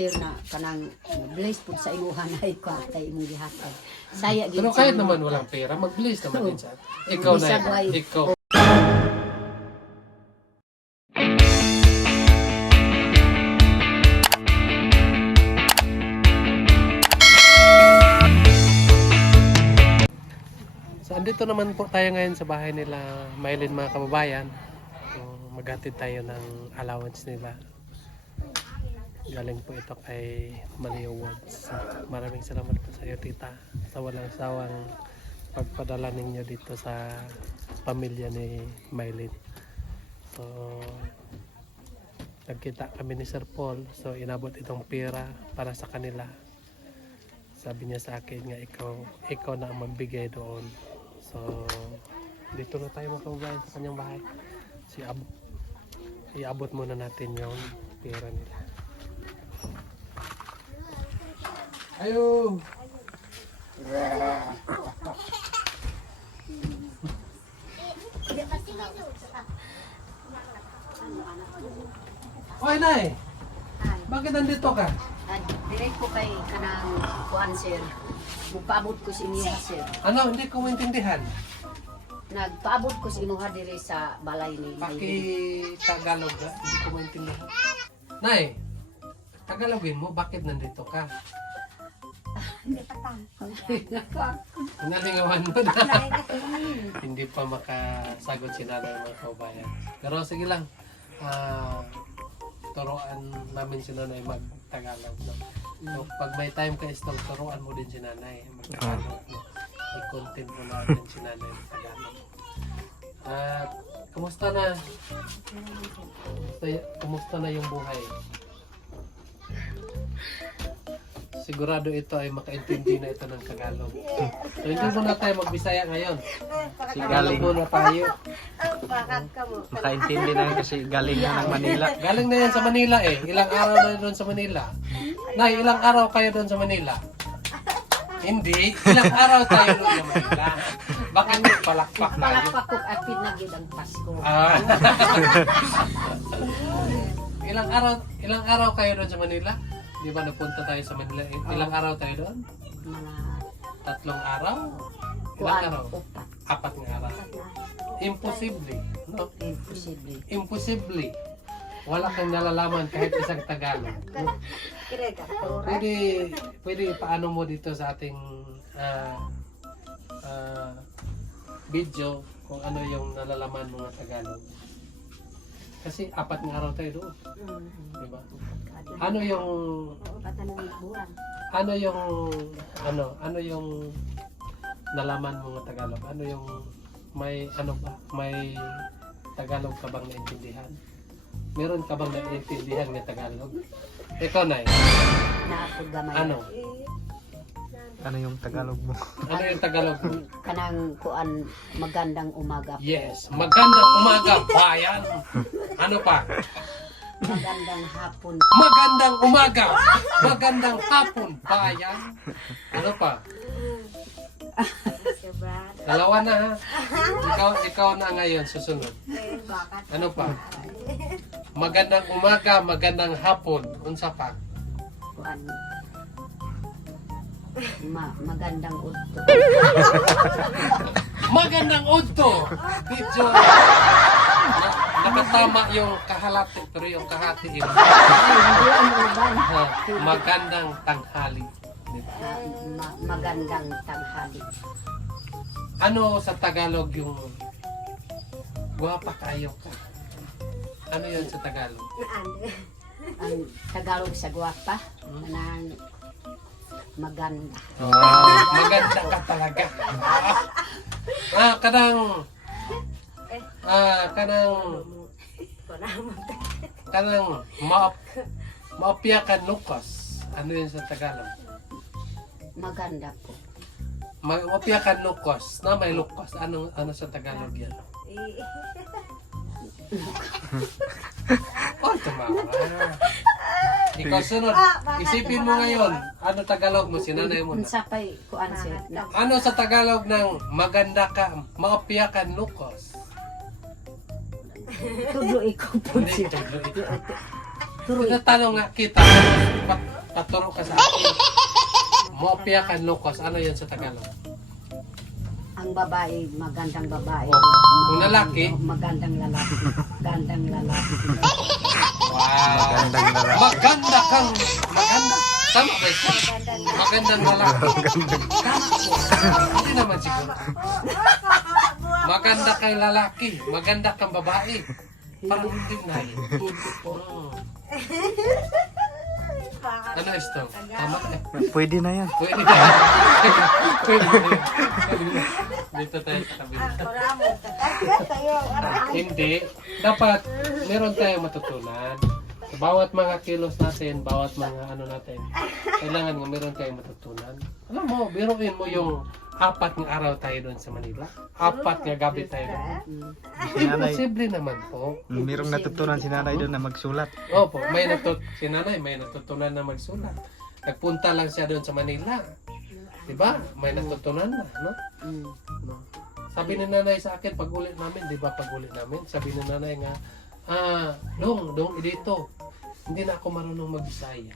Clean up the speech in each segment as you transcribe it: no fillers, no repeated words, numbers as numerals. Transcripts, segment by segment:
sir na kanang bless pud sa imuhan ay kwatay imong gihatag. Saya gid. Pero kahit naman walang pera, mag-bless naman din sa atin. Ikaw na, ikaw. So, andito naman po tayo ngayon sa bahay nila Mylene, mga kababayan. So, maghatid tayo ng allowance nila. Galing po ito kay Manny Awards. Maraming salamat po sa iyo, tita, sa walang sawang pagpadala ninyo dito sa pamilya ni Mylene. So, nagkita kami ni Sir Paul. So, inabot itong pera para sa kanila. Sabi niya sa akin nga, ikaw na ang magbigay doon. So, dito na tayo mga kababayan sa kanyang bahay. Iabot muna natin yung pera nila. Ayo! Oy, Nay! Bakit nandito ka? Direct ko kay kanang kuan sir. Magpaabot ko sa inyo sir. Ano? Hindi ko maintindihan. Nagpaabot ko sa imuha dire sa balay ni Paki-Tagalog ha? Hindi ko maintindihan. Nay! Tagalogin mo, bakit nandito ka? Hindi pa tang. Nalingawan mo na. Hindi pa makasagot si nanay, mga kababayan. Pero sige lang. Turuan namin si nanay mag-Tagalog. No? So, pag may time ka is turuan mo din si nanay mag-Tagalog. No? I-content mo natin si nanay mag-Tagalog. At kumusta na? Kumusta na yung buhay? Sigurado ito ay makaintindi na ito ng Tagalog. So hindi muna tayo magbisaya ngayon. Tagalog muna tayo. Bakit ka mo? Makaintindi na kasi galing na ng Manila. Galing na yan sa Manila eh. Ilang araw na doon sa Manila. Nay, ilang araw kayo doon sa Manila? Hindi. Ilang araw tayo doon sa Manila. Bakit palakpak na yun? palakpak ko at pinagid ang Pasko. Ilang araw kayo doon sa Manila? Di ba napunta tayo sa Manila? Ilang araw tayo doon? Mga 3 araw? Ilang kuan araw? upat. 4 na araw. Imposible. No? Imposible. Imposible. Wala kang nalalaman kahit isang Tagalog. No? Kirega. Pwede paano mo dito sa ating video kung ano yung nalalaman mga Tagalog. Kasi 4 na araw tayo doon. Diba? Ano yung nalaman mo ng Tagalog? Ano yung may Tagalog ka bang naintindihan? Meron ka bang naintindihan ng Tagalog? Ikaw na Naapod-gamay. Ano? Ano yung Tagalog mo? Ano yung Tagalog mo? Kanang kuan magandang umaga. Yes, magandang umaga bayan. Ano pa? Magandang hapon. Magandang umaga. Magandang hapon bayan. Ano pa? Dalawa na ha. Ikaw na ngayon susunod. Ano pa? Magandang umaga, magandang hapon. Unsa pa? Kuan. Magandang udto. Magandang udto. Video. Nakatama yung kahalati pero yung kahati iba. Magandang tanghali. Magandang tanghali. Ano sa Tagalog yung guwapa kayo ka? Ano yun sa Tagalog? Ang Tagalog sa guwapa. Kanang maganda. Maganda ka talaga. Kanang maopyakan lukos. Ano yun sa Tagalog? Maganda po. Maopyakan lukos. Na may lukos. Ano sa Tagalog yan? Oh, tumawa. Ikaw sunod. Isipin mo ngayon. Ano Tagalog mo? Sinanay mo na. Unsapay kuan sir. Ano sa Tagalog ng maganda ka, maopyakan lukos? Tudlo ikaw po Hindi, sir. tudlo ikaw. Tinatanong nga kita, paturo ka sa akin. Mopia kan lukos, ano yan sa Tagalog? Ang babae, magandang babae. Kung lalaki? Magandang lalaki. Gandang lalaki. Wow! Magandang lalaki. Maganda kang, maganda. Tama ba ito? Magandang lalaki. Tama po. Hindi naman siguro. Maganda kang lalaki, maganda kang babae. Parang hindi na yun. Ano ito? Tama eh. Pwede na yan. Pwede na. Pwede na. Dito tayo sa kabila. Hindi. Dapat meron tayong matutunan. Sa bawat mga kilos natin, bawat mga ano natin, kailangan nga meron tayong matutunan. Alam mo, biruin mo yung 4 ng araw tayo doon sa Manila. 4 nga gabi tayo doon. Imposible naman po. Mayroong natutunan si nanay doon na magsulat. Opo, si nanay may natutunan na magsulat. Nagpunta lang siya doon sa Manila. Diba? May natutunan na, no? No. Sabi ni nanay sa akin, pag ulit namin, di ba pag ulit namin, sabi ni nanay nga, dong, dito, hindi na ako marunong mag-Bisaya.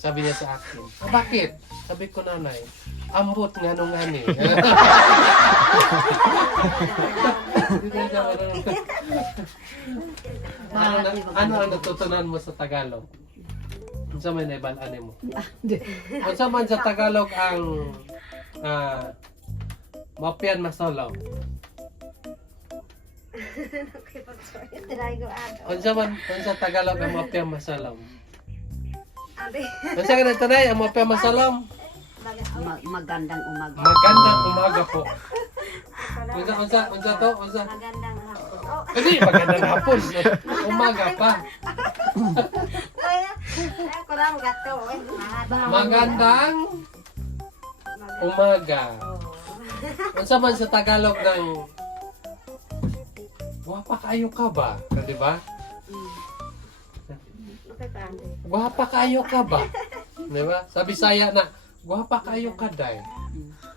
Sabi niya sa akin, bakit? Sabi ko nanay, ambot nga nung ani. Hindi na siya marunong. Ano ang natutunan mo sa Tagalog? Ano sa may naibalaan mo? Ano sa man sa Tagalog ang mapian masolaw? Ano sa Tagalog ang mapian masolaw? Ano sa ganito na ang mapian masolaw? Magandang umaga. Magandang umaga po. Unsa to? Magandang hapon. Hindi, magandang hapon. Umaga pa. Kurang gato. Magandang umaga. Unsa man sa Tagalog ng guwapa kayo ka ba? Di ba? Guwapa kayo ka ba? Di ba? Sa Bisaya na, guwapa kayo ka day.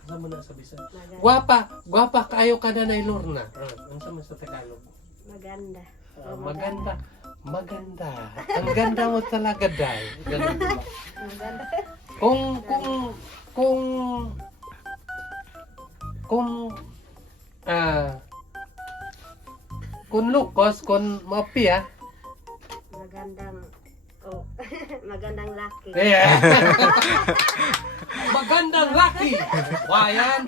Ano mo na sa Bisaya? Guwapa kayo ka na na Lorna. Unsa man sa Tagalog? Maganda. Maganda. Ang ganda mo talaga, day. Ganun ba? Maganda. Kung lukos, kung mapia, Magandang laki. yeah. Magandang laki. Wayan.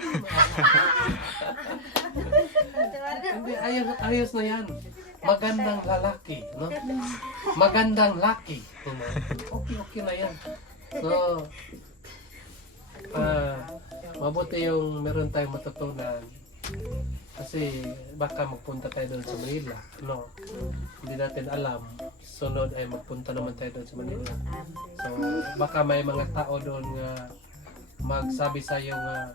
Hindi, ayos na yan. Magandang lalaki, no? Magandang laki. Okay na yan. So, mabuti yung meron tayong matutunan. Kasi baka magpunta tayo doon sa Manila, no? Hindi natin alam. Sunod ay magpunta naman tayo doon sa Manila. So, baka may mga tao doon nga magsabi sa iyo nga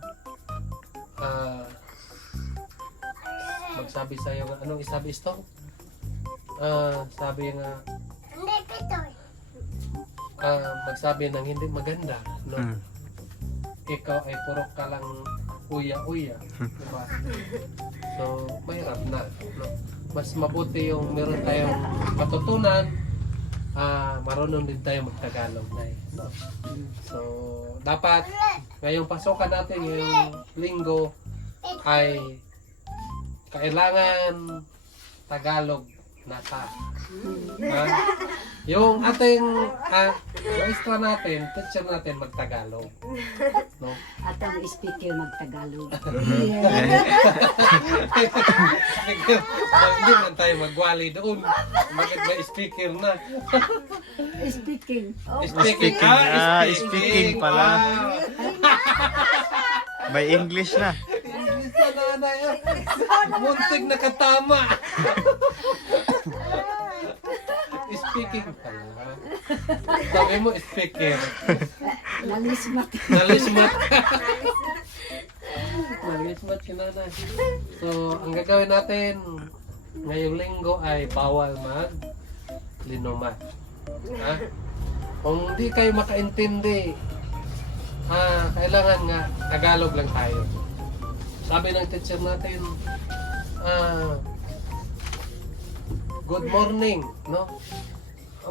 anong isabi ito? Sabi nga magsabi ng hindi maganda, no? Ikaw ay puro ka lang uya-uya, diba? So, mahirap na, no? Mas mabuti yung meron tayong matutunan, marunong din tayo magtagalog na, no? So, dapat ngayong pasukan natin yung linggo ay kailangan Tagalog na ta. Yung ating maestra natin, teacher natin magtagalog, no? At ang speaker magtagalog. Hindi man tayo magwali doon. Bakit may speaker na? Speaking. Speaking pala. By English na. English na nanay. Muntik na katama. Speaking pala. Sabi mo speaker. Nalismat. Nalismat si nanay. So, ang gagawin natin ngayong linggo ay bawal mag-linumat. Ha? Kung hindi kayo makaintindi, kailangan nga Tagalog lang tayo. Sabi ng teacher natin, good morning, no?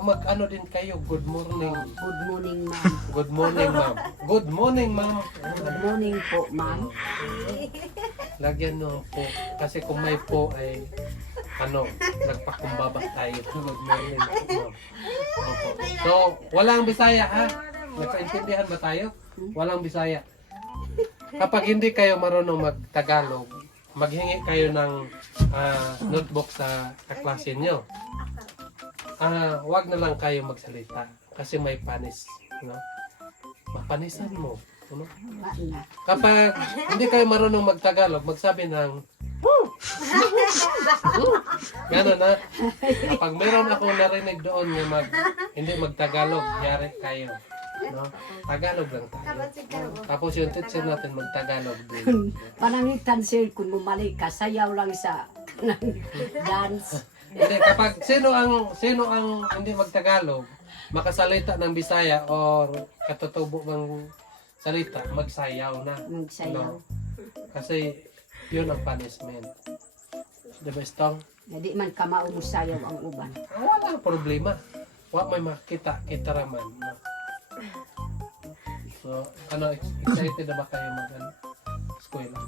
mag-ano din kayo, good morning. Good morning, ma'am. Good morning, ma'am. Good morning, ma'am. Good morning po, ma'am. Lagyan nyo po. Kasi kung may po ay, nagpakumbaba tayo. Good morning, ma'am. Opo. So, walang Bisaya, ha? Nagkaintindihan ba tayo? Walang Bisaya. Kapag hindi kayo marunong mag-Tagalog, maghingi kayo ng notebook sa kaklase nyo. Wag na lang kayo magsalita kasi may panis, no? Mapanisan mo, no? Kapag hindi kayo marunong mag-Tagalog, magsabi ng gano'n na. Kapag meron akong narinig doon na hindi mag-Tagalog, yari kayo, no? Tagalog lang tayo. Tapos yung teacher natin mag-Tagalog din. Panangitan sir, kung bumalik ka, sayaw lang sa dance. Hindi, kapag sino ang hindi magtagalog, makasalita ng Bisaya or katutubo ng salita, magsayaw na. Magsayaw. No? Kasi yun ang punishment. Diba, Stong? Hindi man ka maumusayaw ang uban. Wala problema. Wa may makita, kita raman. No? So, excited na ba kayo mag-eskwela?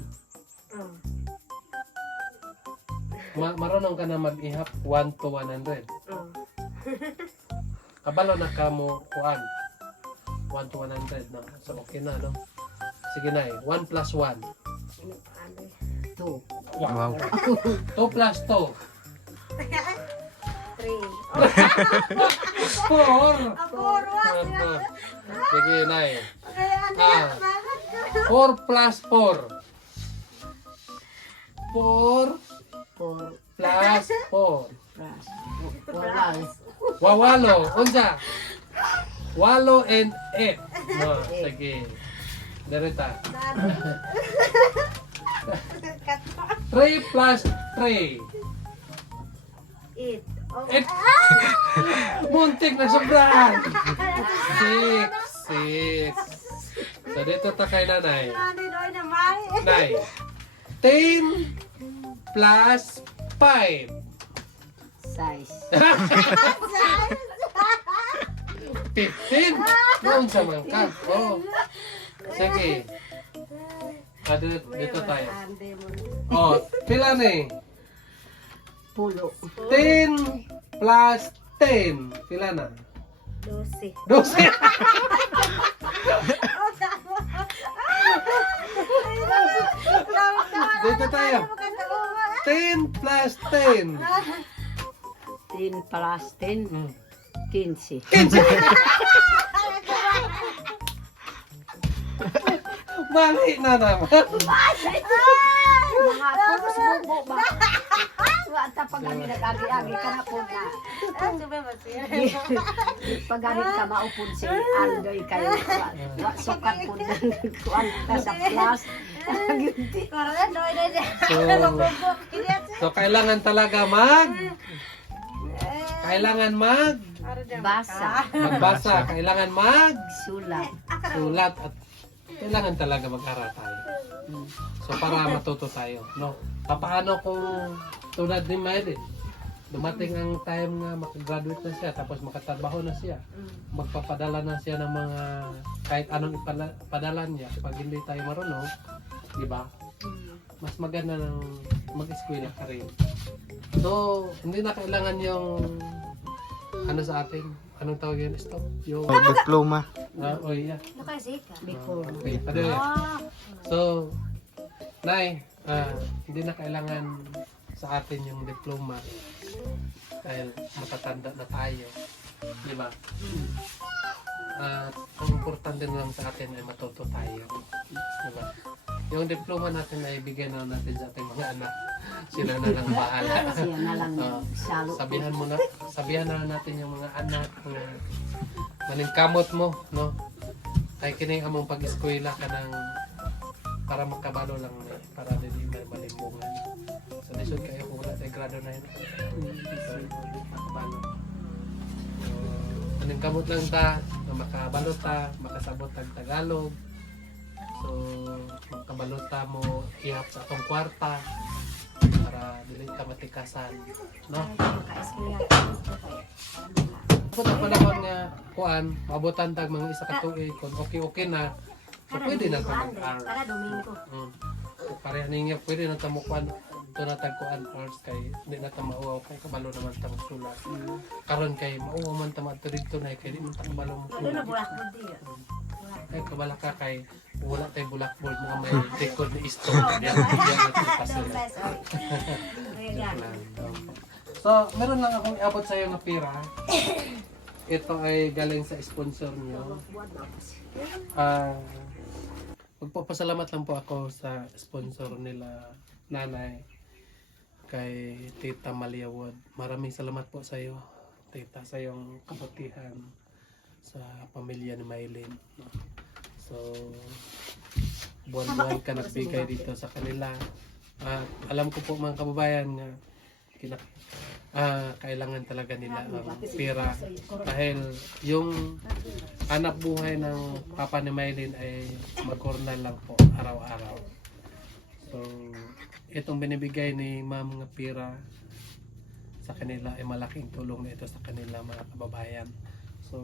Marunong ka na mag-ihap 1 to 100. Kabalo na ka mo kuan 1 to 100 no. So okay na no. Sige na 1 plus 1. 2. Wow. 2 plus 2. 4. Sige na 4 plus 4. 4 plus 4. Wawalo. Unsa? 8 and 8. No, sige. Derita. 3 plus 3. 8. Muntik na sobrang. 6. So dito ta kay nanay. Nay. 10 plus 5. 6. 15? Noon sa man ka. Oh. Sige. Dito tayo. Oh, pila ni? 10. 10 plus 10. Pila na? 12. 12. Dito tayo. 10 plus 10. 10 plus 10. 15. 15. Mali na naman. Mga puros bubo ba? Wata pag ani nag-agi-agi ka na po na. Pag ani ka maupod si Aldoy kayo. Wa sukat po ng kuan ka sa plus. So kailangan talaga Basa. magbasa, kailangan Sulat. sulat at kailangan talaga mag-aral tayo. So para matuto tayo, no? Paano kung tulad ni Maylin, dumating ang time nga makagraduate na siya tapos makatrabaho na siya. Magpapadala na siya ng mga kahit anong ipadala niya pag hindi tayo marunong, di ba? Mas maganda ng mag-eskwela ka rin. So, hindi na kailangan yung sa atin, anong tawag yun? Stop? Yung Diploma. yeah. Before. Okay, padala. So, Nay, hindi na kailangan sa atin yung diploma dahil matatanda na tayo. Di ba? At ang importante na lang sa atin ay matuto tayo. Di ba? Yung diploma natin ay bigyan na natin sa ating mga anak. Sila na lang bahala. Siya na lang salo. Sabihan na natin yung mga anak na maningkamot mo, no? Kay kining among pag-eskwela ka ng para makabalo lang para dili malimbungan. So lisod kayo kung wala tayo grado na yun. Makabalo. So, maningkamot lang ta, na makabalo ta, makasabot tag Tagalog. So, makabalo ta mo ihap sa atong kwarta para dili ka matikasan, no? po ang panahon nga kuan, maabutan tag mga isa ka tuig kung okay na. So pwede na ka mag-art. Para Domingo. Pareha ninyo pwede na ta mo kuan to na tag kuan arts kay hindi na ta mauwaw kay kabalo naman ta sulat. Karon kay mauwaw man ta madto dito na kay di man ta kabalo mo. Doon na bulak mo di. Kay kabala ka kay wala tay blackboard nga may record ni stroke. Diyan na pasel. So, meron lang akong iabot sa iyo na pera. Ito ay galing sa sponsor niyo. Magpapasalamat lang po ako sa sponsor nila, nanay, kay Tita Malia Wood. Maraming salamat po sa iyo, Tita, sa iyong kabutihan sa pamilya ni Maylin. No? So, buwan-buwan ka nagbigay dito sa kanila. At alam ko po mga kababayan nga, kailangan talaga nila ang pera dahil yung anak buhay ng papa ni Maylin ay magkornal lang po araw-araw. So itong binibigay ni ma'am nga pera sa kanila ay malaking tulong na ito sa kanila mga kababayan. So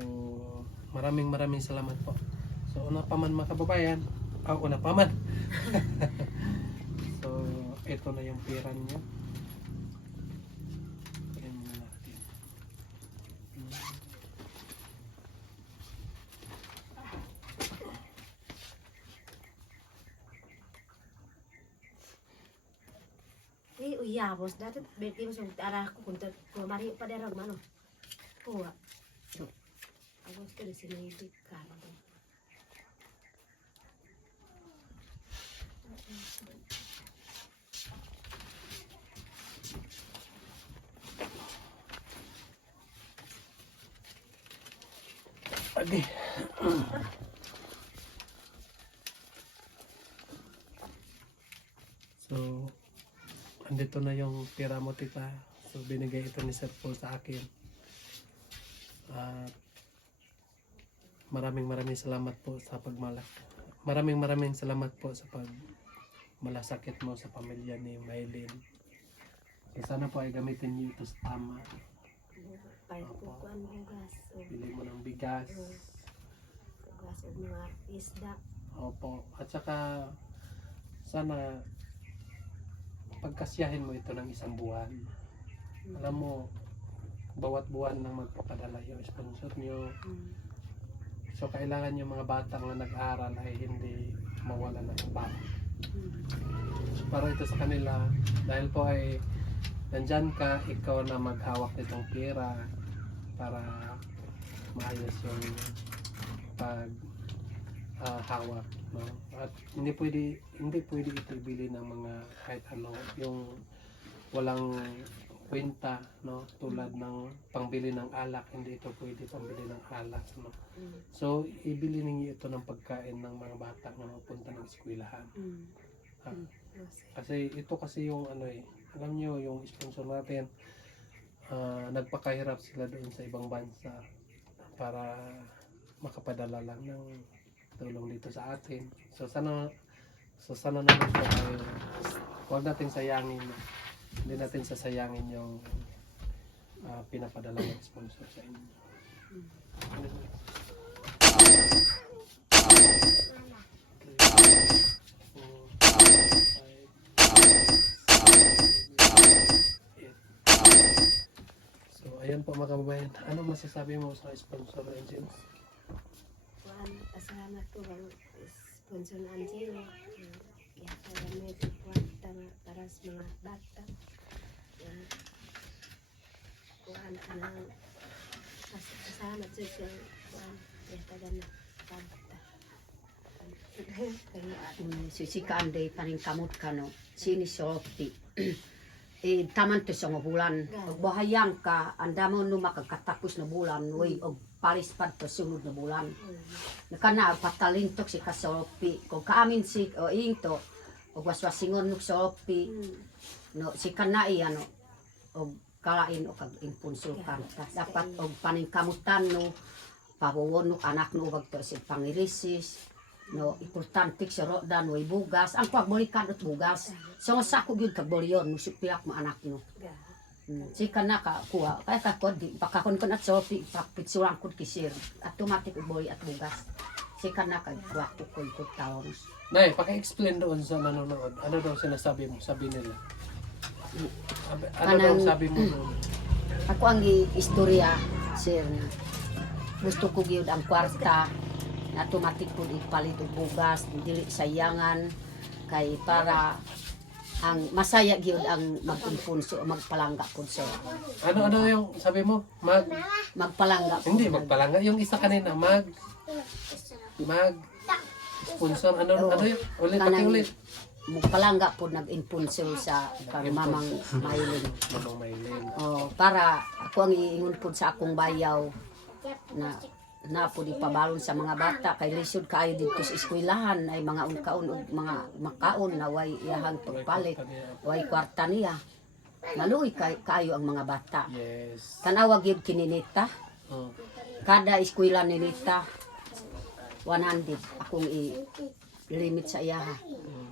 maraming salamat po. So una pa man mga kababayan, una pa man. So ito na yung pera niyo. Uyabos, dati beti mo sa arah ko kung mari pa dera mano. Kuha. Agos ko rin sinayibig ka. Adi. So, andito na yung pera mo, tita. So, binigay ito ni Sir Paul sa akin. At maraming salamat po sa pagmalak. Maraming salamat po sa pagmalasakit mo sa pamilya ni Maylin. So, sana po ay gamitin niyo ito sa tama. Para po kuan bugas. Bili mo ng bigas. Bugas o mga isda. Opo. At saka, sana pagkasyahin mo ito ng isang buwan. Alam mo, bawat buwan nang magpapadala yung sponsor nyo. So, kailangan yung mga bata na nag-aaral ay hindi mawala ng bata. Para ito sa kanila, dahil po ay nandyan ka, ikaw na maghawak nitong pera para maayos yung hawak, no? At hindi pwede ito ibili ng mga kahit ano, yung walang kwenta, no? Tulad ng pangbili ng alak, hindi ito pwede pangbili ng alak, no? So ibili ninyo ito ng pagkain ng mga bata na magpunta ng eskwelahan. Kasi ito yung ano alam nyo yung sponsor natin, nagpakahirap sila doon sa ibang bansa para makapadala lang ng tulong dito sa atin. So sana naman po ay huwag natin sayangin, hindi natin sasayangin yung pinapadala ng sponsor sa inyo. So ayan po mga kababayan, ano masasabi mo sa sponsor na Angel? Salamat po bang sponsor na Angelo. Kaya para may kwarta para sa mga bata. Kuhaan ka ng salamat sa kuhaan. Kaya taga na bata. Sisikaan day paning kamot ka no. Sini sorti. Taman to sa mga bulan. Bahayang ka, anda mo no makakatapos na bulan. Uy, og paris pa to sunod na bulan. Nakana patalintok si kasoropi. Kung kaamin si ingto, og waswasingon nuk soropi. No si kanai ano og kalain og impunsulkan. Dapat og paningkamutan no pawowon nuk anak no wag to si pangirisis. No importante si roda no bugas. Ang pagbolikan at bugas. So sako gyud kag bolyon no sipiak mo anak no. Sika na ka kuha. Kaya ka ko di pakakon ko na sopi pakpitsulang ko kisir. Automatic boy at bugas. Sika na ka kuha ko ko taon. Nay, paki-explain doon sa nanonood. Ano daw sinasabi mo? Sabi nila. Ano daw Kanang- sabi mo doon? Ako ang istorya sir na gusto ko gyud ang kwarta na automatic po ipalit og bugas, dili sayangan kay para ang masaya gyud ang mag-impulso magpalangga pud sir. Ano yung sabi mo? Magpalangga pud. Hindi, magpalanga. Yung isa kanina, sponsor. Ano yun? Ulit, pakiulit. Magpalangga pud nag-impulso sa mamang mailing. Mamang Maylin. Oh, para ako ang iingon pud sa akong bayaw na pud ipabalon sa mga bata kay lisod kaayo dito sa eskwelahan ay mga unkaon ug mga makaon na way iyahang pagpalit, way kwarta niya. Naluoy kaayo ang mga bata. Yes. Tanawa gyud kininita. Oh. Kada eskwela ni Nita 100 akong i-limit sa iyaha.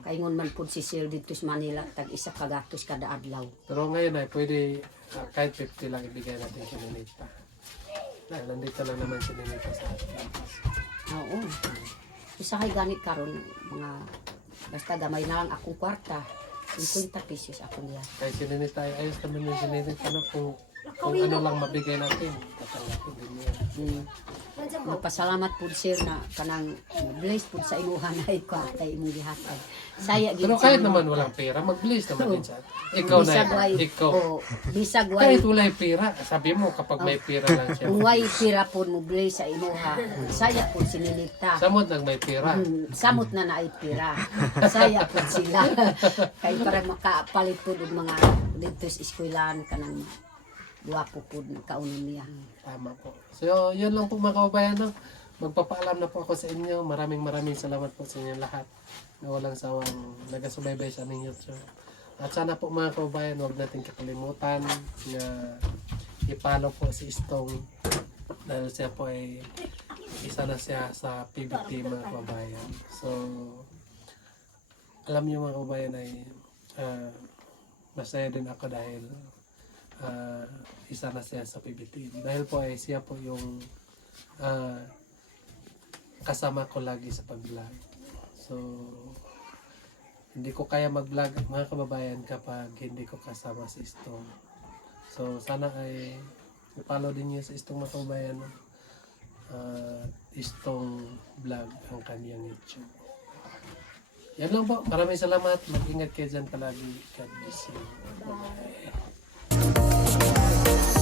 Kaingon man pud si Sir dito sa Manila tag isa ka gatos kada adlaw. Pero ngayon ay pwede kahit 50 lang ibigay natin kay Ninita. Dahil nandito lang naman si Ninita sa atin. Oo. Isa kay ganit karon mga basta gamay na lang akong kwarta. 50 pesos ako niya. Kaya si Ninita ay ayos naman yung si Ninita kung ano lang mabigay natin. Tatanggapin din niya. Magpasalamat pud sir na kanang bless pud sa imuha na kwarta imong gihatag. Saya Pero gid kahit sa- naman walang pera, mag-bless naman din sa atin. Ikaw na, Bisag way- ikaw. oo, bisag way Kahit wala yung pera, sabi mo kapag may pera lang siya. kung way pira pud mo bless sa imuha. Saya pud sinilita. Samot lang may pera. Samot na naay pira. Saya pud sila. Kay para makapalit pud og mga dito sa eskwelahan kanang guwapo pud kaunon niya. Tama po. So, yun lang po mga kababayan. No? Magpapaalam na po ako sa inyo. Maraming salamat po sa inyo lahat na walang sawang nagasubaybay sa aming YouTube. At sana po mga kababayan, huwag natin kakalimutan na i-follow po si Istong dahil siya po ay isa na siya sa PBT mga kababayan. So, alam niyo mga kababayan ay masaya din ako dahil isa na siya sa PBT. Dahil po ay siya po yung kasama ko lagi sa pag-vlog. So, hindi ko kaya mag-vlog mga kababayan kapag hindi ko kasama si Istong. So, sana ay i-follow din niyo sa Istong mga kababayan. Istong vlog ang kanyang YouTube. Yan lang po. Maraming salamat. Mag-ingat kayo dyan palagi. God bless you. Bye.